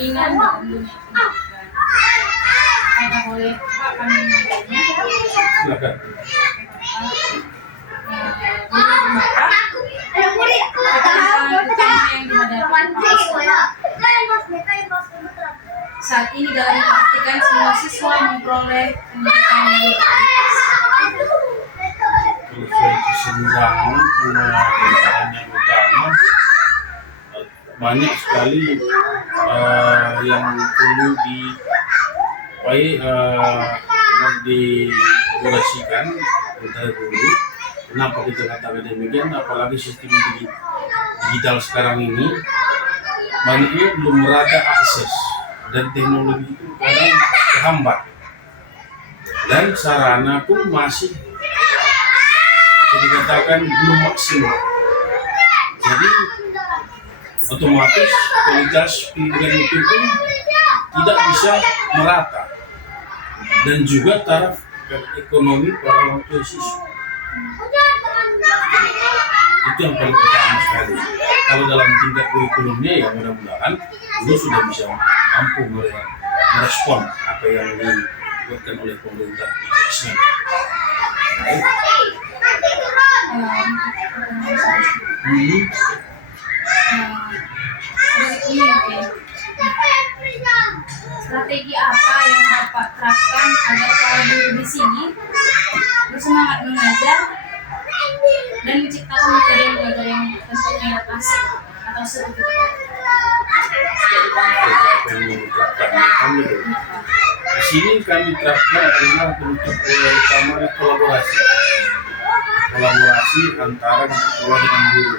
pendampingan dalam dunia pendidikan. Karena oleh Pak kami memberinya. Silakan. Saat ini dalam memastikan semua siswa memperoleh pendidikan yang berkualitas. Sesuai kesenjangan pekerjaan yang utama, banyak sekali yang perlu diregulasikan dari dulu. Kenapa kita katakan demikian? Apalagi sistem digital sekarang ini banyaknya belum merata akses dan teknologi itu kadang terhambat dan sarana pun masih bisa dikatakan belum maksimal. Jadi otomatis kualitas pendidikan itu pun tidak bisa merata dan juga taraf ekonomi para orang tua siswa. Itu yang paling utama sekali. Kalau dalam tingkat kurikulumnya ya mudah-mudahan itu sudah bisa mampu merespon apa yang dibuatkan oleh pemerintah di sini. Strategi apa yang Bapak terapkan agar para guru di sini bersemangat mengajar dan menciptakan metode belajar yang tentunya asik atau seru? Di sini kami terapkan adalah bentuk utama kolaborasi antara sekolah dengan guru,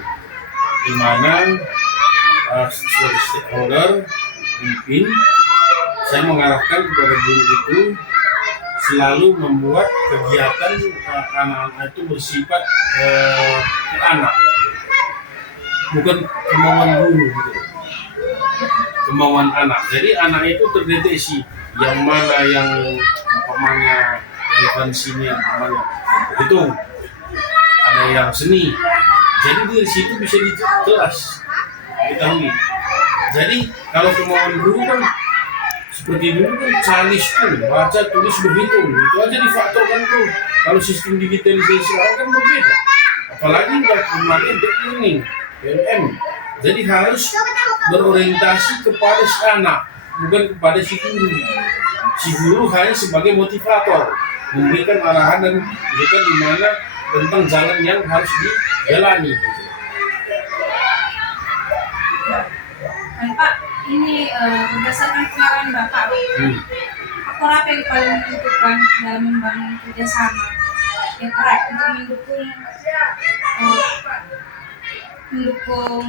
di mana stakeholder mungkin saya mengarahkan kepada guru itu selalu membuat kegiatan anak-anak itu bersifat anak, bukan kemauan guru gitu. Kemauan anak. Jadi anak itu terdeteksi yang mana yang umpamanya relevansinya, umpamanya itu ada yang seni. Jadi dari situ bisa jelas diketahui. Jadi kalau kemauan guru kan seperti dulu kan calis tuh, baca, tulis, berhitung, itu aja difaktorkan tuh. Kalau sistem digitalisasi sekarang kan berbeda. Apalagi kalau kemarin deep learning, PLM. Jadi harus berorientasi kepada si anak, bukan kepada si guru. Si guru hanya sebagai motivator, memberikan arahan dan menunjukkan di mana tentang jalan yang harus dijalani. Pak, ini berdasarkan pengalaman Bapak, faktor apa yang paling menentukan dalam membangun kerjasama yang erat untuk mendukung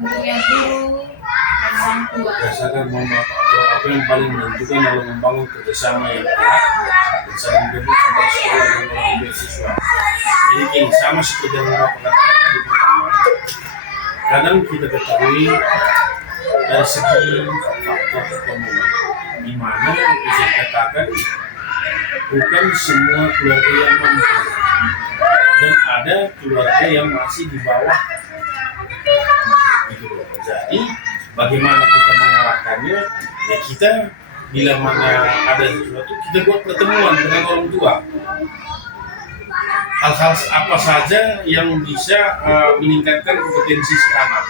tentunya guru dan orang tua? Berdasarkan apa yang paling menentukan dalam membangun kerjasama yang erat dan saling mendukung antara sekolah dan orang tua siswa. Jadi gini, sama seperti yang Bapak katakan tadi pertama, kadang kita ketahui dari segi faktor ekonomi, di mana bisa dikatakan bukan semua keluarga yang mampu dan ada keluarga yang masih di bawah gitu. Jadi bagaimana kita mengarahkannya? Ya kita bila mana ada sesuatu kita buat pertemuan dengan orang tua. Hal-hal apa saja yang bisa meningkatkan kompetensi si anak.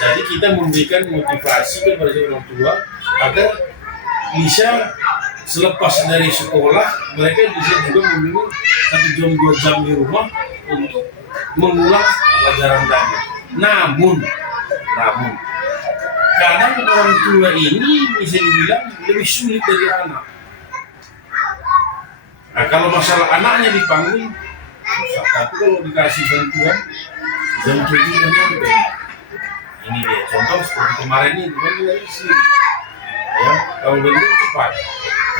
Jadi kita memberikan motivasi kepada orang tua agar bisa selepas dari sekolah mereka bisa juga memilih 1 jam 2 jam di rumah untuk mengulang pelajaran tadi. Namun kadang orang tua ini bisa dibilang lebih sulit dari anak. Nah, kalau masalah anaknya dipanggil susah, tapi kalau dikasih bantuan jam 7 dan sampai ini dia contoh seperti kemarin ini kan dia sendiri ya, kalau begitu cepat.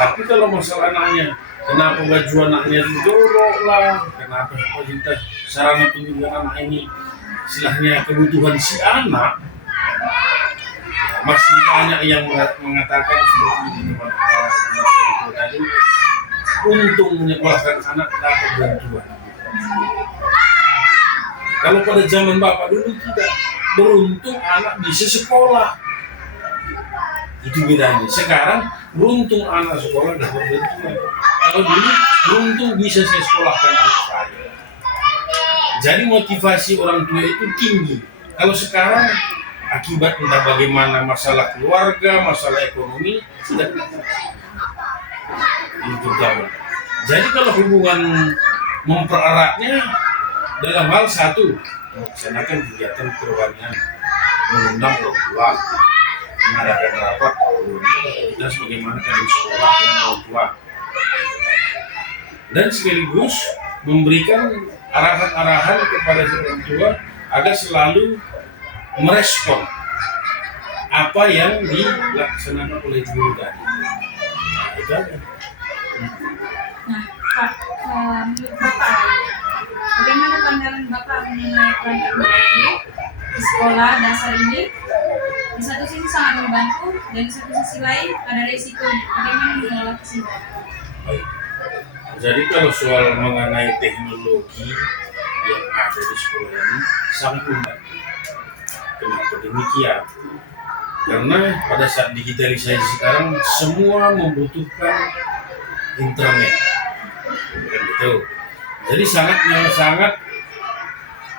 Tapi kalau masalah anaknya, kenapa baju anaknya jorok lah, kenapa fasilitas sarana pendidikan anak ini istilahnya kebutuhan si anak, ya, masih banyak yang mengatakan seperti ini teman-teman tadi, untung menyekolahkan anak dapat bantuan. Kalau pada zaman Bapak dulu tidak, beruntung anak bisa sekolah. Itu bedanya. Sekarang beruntung anak sekolah dapat bantuan. Kalau dulu beruntung bisa saya sekolahkan anak saya. Jadi motivasi orang tua itu tinggi. Kalau sekarang akibat entah bagaimana masalah keluarga, masalah ekonomi sudah ini terutama. Jadi kalau hubungan mempereratnya dalam hal satu, melaksanakan kegiatan kerohanian, mengundang orang tua, mengadakan rapat, kita sebagaimana kami sekolah dengan orang tua, dan sekaligus memberikan arahan-arahan kepada orang tua agar selalu merespon apa yang dilaksanakan oleh guru tadi. Itu aja. Nah, Pak, menurut Bapak, bagaimana pandangan Bapak mengenai peran teknologi di sekolah dasar ini? Di satu sisi sangat membantu, dan di satu sisi lain ada resikonya. Bagaimana mengelola keseimbangan? Baik. Jadi kalau soal mengenai teknologi yang ada di sekolah ini sangat membantu. Kenapa demikian? Karena pada saat digitalisasi sekarang semua membutuhkan internet. Betul. Jadi sangat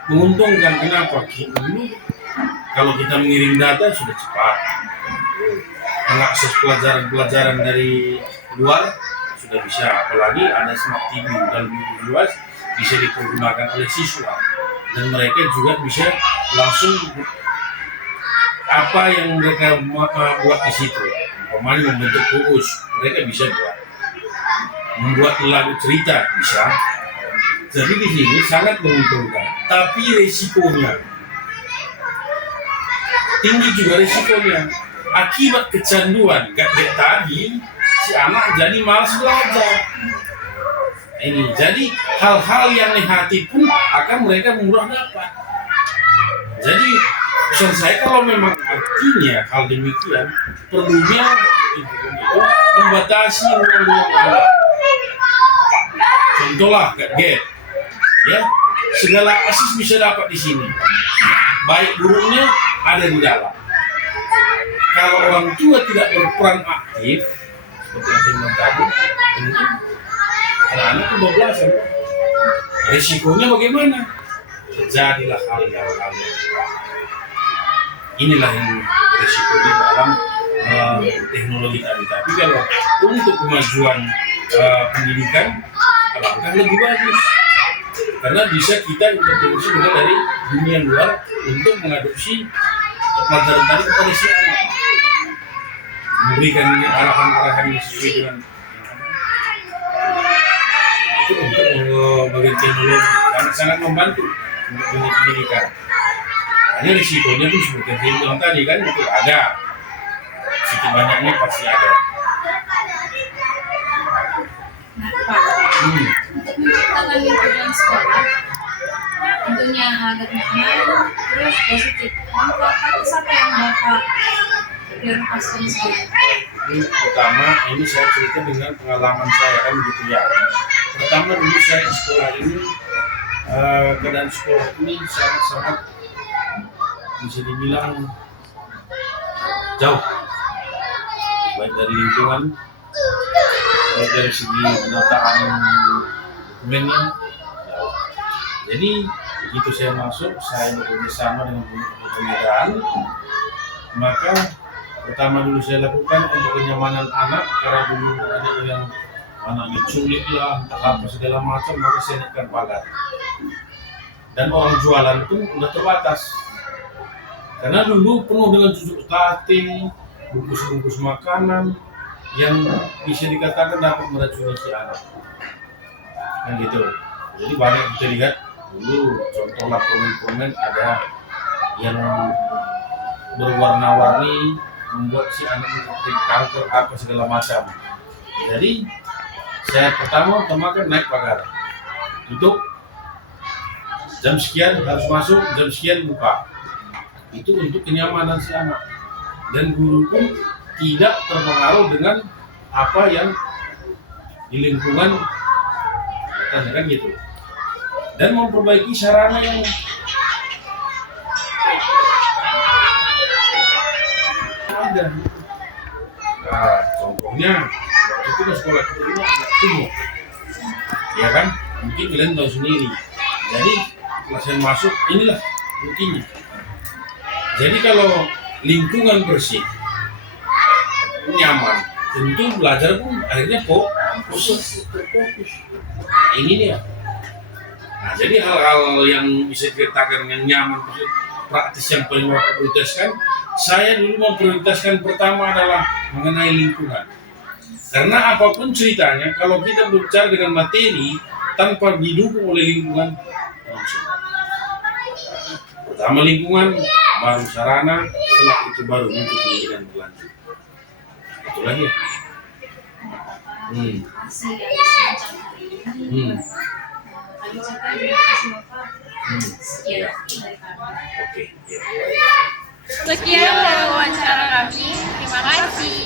menguntungkan. Kenapa? Dulu kalau kita mengirim data sudah cepat. Mengakses pelajaran dari luar sudah bisa, apalagi ada smart TV dan lebih luas bisa dipergunakan oleh siswa, dan mereka juga bisa langsung apa yang mereka buat di situ. Umpamanya membentuk rumus, mereka bisa membuat lagu cerita bisa. Jadi di sini sangat menguntungkan, tapi resikonya tinggi juga resikonya. Akibat kecanduan gadget tadi, si anak jadi malas belajar. Ini jadi hal-hal yang negatif pun akan mereka mudah dapat. Jadi pesan saya, kalau memang artinya hal demikian, perlunya itu membatasi ruang-ruang anak. Contohlah gadget, ya, segala akses bisa dapat di sini. Baik buruknya ada di dalam. Kalau orang tua tidak berperan aktif, seperti yang saya bilang tadi, tentu anak-anak kebablasan. Risikonya bagaimana? Terjadilah hal-hal. Inilah yang risikonya dalam teknologi tadi. Tapi kalau untuk kemajuan pendidikan, alangkah lebih bagus. Karena bisa kita intervensi juga dari dunia luar untuk mengadopsi pelajaran tadi kepada si anak. Memberikan arahan-arahan yang sesuai dengan itu untuk bagian teknologi, sangat membantu untuk dunia pendidikan. Hanya risikonya pun seperti yang saya bilang tadi kan, itu ada sedikit banyaknya pasti ada. Nah, Pak, untuk menciptakan lingkungan sekolah tentunya agar nyaman terus positif. Bapak, siapa yang Bapak prioritaskan sekolah? Ini pertama, ini saya cerita dengan pengalaman saya kan gitu ya. Pertama dulu saya di sekolah ini, keadaan sekolah ini sangat bisa dibilang jauh, baik dari lingkungan, baik dari segi penataan dokumennya. Jadi begitu saya masuk, saya bekerja sama dengan pemerintahan, maka pertama dulu saya lakukan untuk kenyamanan anak, karena dulu ada yang anaknya culik lah, entah apa segala macam, maka saya naikkan pagar. Dan orang jualan pun udah terbatas, karena dulu penuh dengan cucuk sate, bungkus-bungkus makanan yang bisa dikatakan dapat meracuni si anak. Kan gitu. Jadi banyak kita lihat dulu, contohlah permen-permen ada yang berwarna-warni, membuat si anak menjadi kanker apa segala macam. Jadi saya pertama utamakan naik pagar, tutup jam sekian harus masuk, jam sekian buka. Itu untuk kenyamanan si anak, dan guru pun tidak terpengaruh dengan apa yang di lingkungan kan gitu, dan memperbaiki sarana yang ada. Nah, contohnya waktu itu kan sekolah kita ini agak kumuh, ya kan? Mungkin kalian tahu sendiri. Jadi setelah saya masuk, inilah rutinnya. Jadi kalau lingkungan bersih, nyaman, tentu belajar pun akhirnya fokus. Ini dia. Nah, jadi hal-hal yang bisa dikatakan yang nyaman, praktis yang paling saya prioritaskan, saya dulu memprioritaskan pertama adalah mengenai lingkungan. Karena apapun ceritanya, kalau kita berbicara dengan materi tanpa didukung oleh lingkungan, langsung. Pertama lingkungan, baru sarana, setelah itu baru untuk pendidikan berlanjut. Itu lagi ya. Terima kasih atas bincang hari ini. Kami ucapkan terima kasih Bapak. Sekian dari kami. Oke, ya. Sekian dari wawancara kami. Terima kasih.